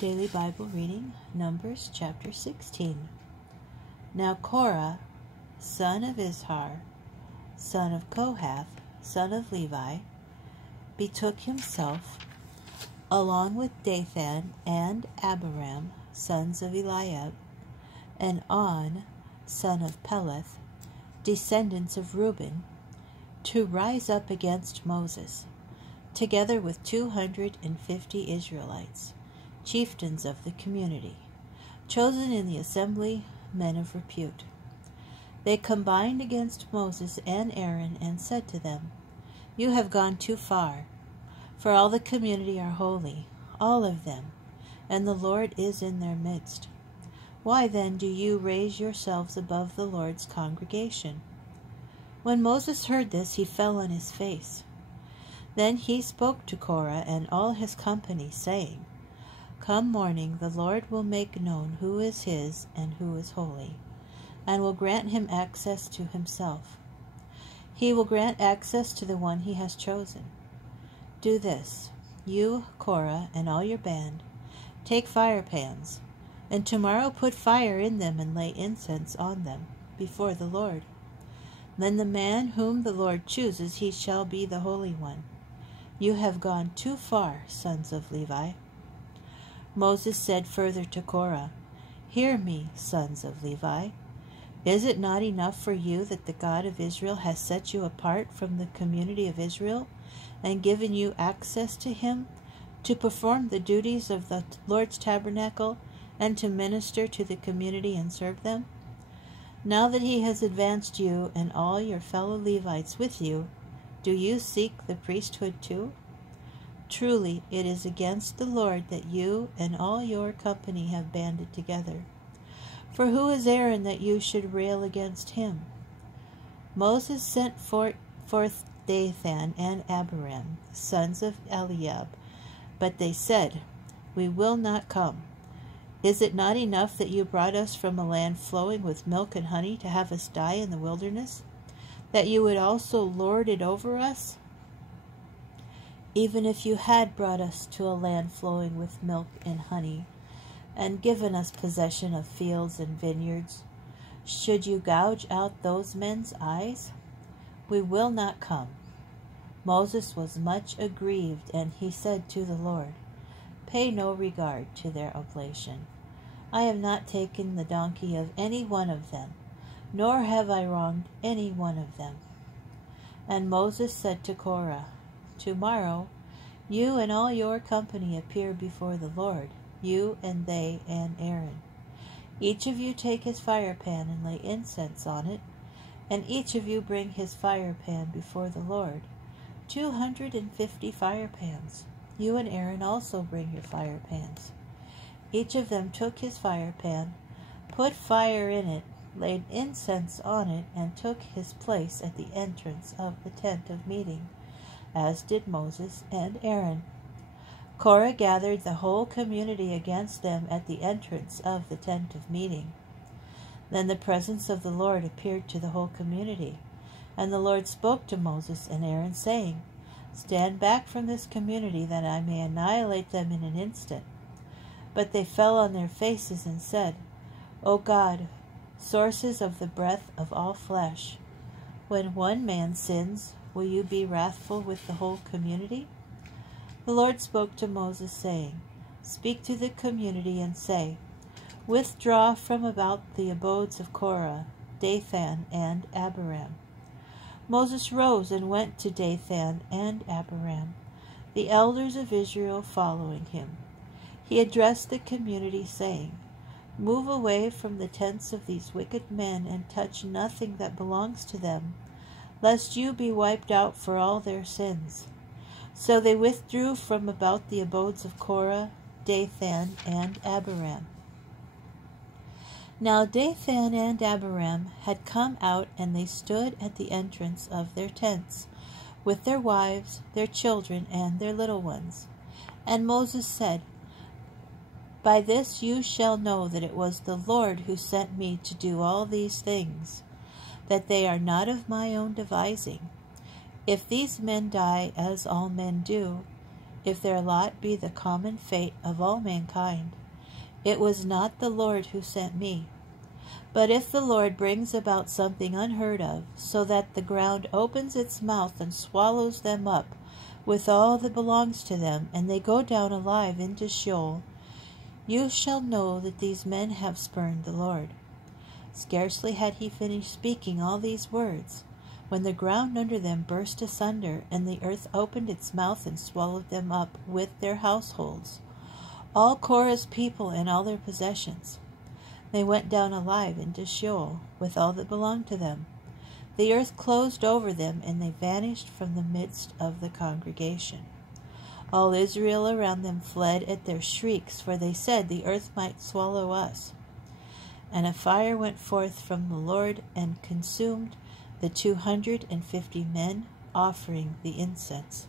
Daily Bible reading, Numbers chapter 16. Now Korah, son of Izhar, son of Kohath, son of Levi, betook himself, along with Dathan and Abiram, sons of Eliab, and On, son of Peleth, descendants of Reuben, to rise up against Moses, together with 250 Israelites, chieftains of the community, chosen in the assembly, men of repute. They combined against Moses and Aaron and said to them, "You have gone too far, for all the community are holy, all of them, and the Lord is in their midst. Why then do you raise yourselves above the Lord's congregation?" When Moses heard this, he fell on his face. Then he spoke to Korah and all his company, saying, "Come morning, the Lord will make known who is his and who is holy, and will grant him access to himself. He will grant access to the one he has chosen. Do this, you, Korah, and all your band, take fire pans, and tomorrow put fire in them and lay incense on them before the Lord. Then the man whom the Lord chooses, he shall be the Holy One. You have gone too far, sons of Levi." Moses said further to Korah, "Hear me, sons of Levi. Is it not enough for you that the God of Israel has set you apart from the community of Israel and given you access to him to perform the duties of the Lord's tabernacle and to minister to the community and serve them? Now that he has advanced you and all your fellow Levites with you, do you seek the priesthood too? Truly, it is against the Lord that you and all your company have banded together. For who is Aaron that you should rail against him?" Moses sent forth Dathan and Abiram, sons of Eliab, but they said, "We will not come. Is it not enough that you brought us from a land flowing with milk and honey to have us die in the wilderness, that you would also lord it over us? Even if you had brought us to a land flowing with milk and honey, and given us possession of fields and vineyards, should you gouge out those men's eyes? We will not come." Moses was much aggrieved, and he said to the Lord, "Pay no regard to their oblation. I have not taken the donkey of any one of them, nor have I wronged any one of them." And Moses said to Korah, "Tomorrow you and all your company appear before the Lord, you and they and Aaron. Each of you take his fire pan and lay incense on it, and each of you bring his fire pan before the Lord, 250 fire pans. You and Aaron also bring your fire pans." Each of them took his fire pan, put fire in it, laid incense on it, and took his place at the entrance of the tent of meeting, as did Moses and Aaron. Korah gathered the whole community against them at the entrance of the tent of meeting. Then the presence of the Lord appeared to the whole community, and the Lord spoke to Moses and Aaron, saying, "Stand back from this community, that I may annihilate them in an instant." But they fell on their faces and said, "O God, sources of the breath of all flesh, when one man sins, will you be wrathful with the whole community?" The Lord spoke to Moses, saying, "Speak to the community and say, Withdraw from about the abodes of Korah, Dathan, and Abiram." Moses rose and went to Dathan and Abiram, the elders of Israel following him. He addressed the community, saying, "Move away from the tents of these wicked men and touch nothing that belongs to them, lest you be wiped out for all their sins." So they withdrew from about the abodes of Korah, Dathan, and Abiram. Now Dathan and Abiram had come out, and they stood at the entrance of their tents, with their wives, their children, and their little ones. And Moses said, "By this you shall know that it was the Lord who sent me to do all these things, that they are not of my own devising. If these men die as all men do, if their lot be the common fate of all mankind. It was not the Lord who sent me. But if the Lord brings about something unheard of, so that the ground opens its mouth and swallows them up with all that belongs to them, and they go down alive into Sheol, you shall know that these men have spurned the Lord. Scarcely had he finished speaking all these words, when the ground under them burst asunder, and the earth opened its mouth and swallowed them up with their households, all Korah's people and all their possessions. They went down alive into Sheol, with all that belonged to them. The earth closed over them, and they vanished from the midst of the congregation. All Israel around them fled at their shrieks, for they said, the earth might swallow us. And a fire went forth from the Lord, and consumed the 250 men offering the incense.